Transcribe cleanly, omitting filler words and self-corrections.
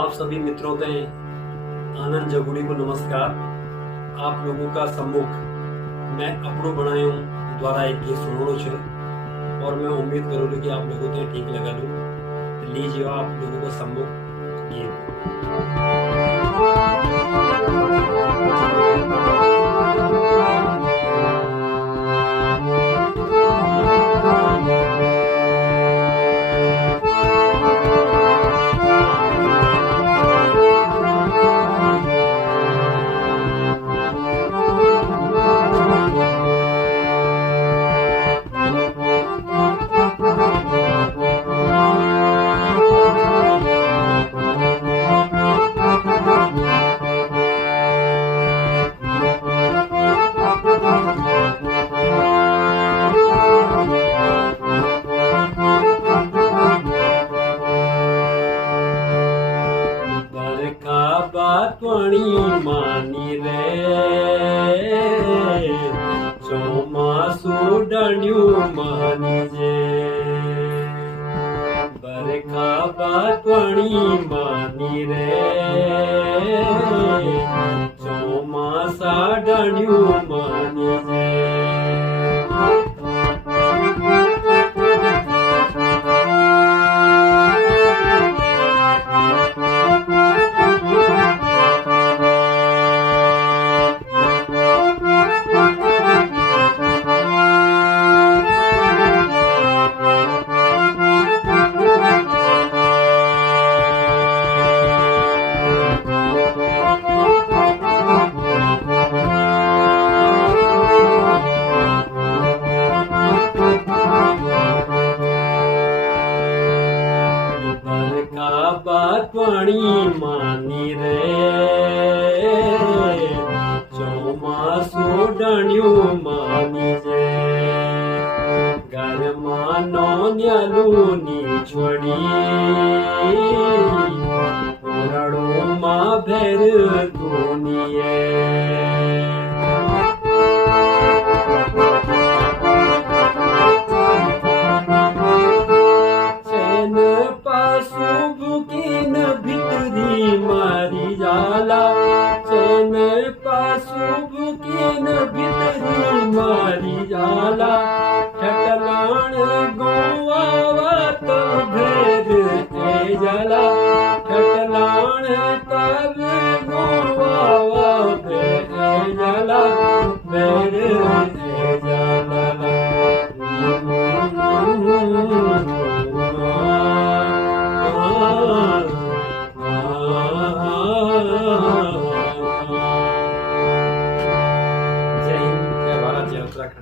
आप सभी मित्रों ते आनंद जगुड़ी को नमस्कार। आप लोगों का सम्मुख मैं अपनों बनायो द्वारा एक गीत सुनोड़ो छे और मैं उम्मीद करूँ कि आप लोगों को ठीक लगा लूँ। लीजिए आप लोगों का सम्मुख गीत। बातवाणी मानी रे चौमासु डण्यू मानी जे बरखा बातवाणी मानी रे चौमासा डण्यू मानी जे बातवाणी मानी रे चौमासु डण्यू मानी जे घरमा नोन्यालू नी छोड़ी ओरड़ो मां भेर धोनिए भितरी मारी जाला चैन पासु बुकीन भितरी मारी जाला ठटलाण गोवा तो भेद ए जाला ठटलाण तब गोवा भेद ए जाला भेद ए जाला जय हिंद, जय भारत, जय उत्तराखंड।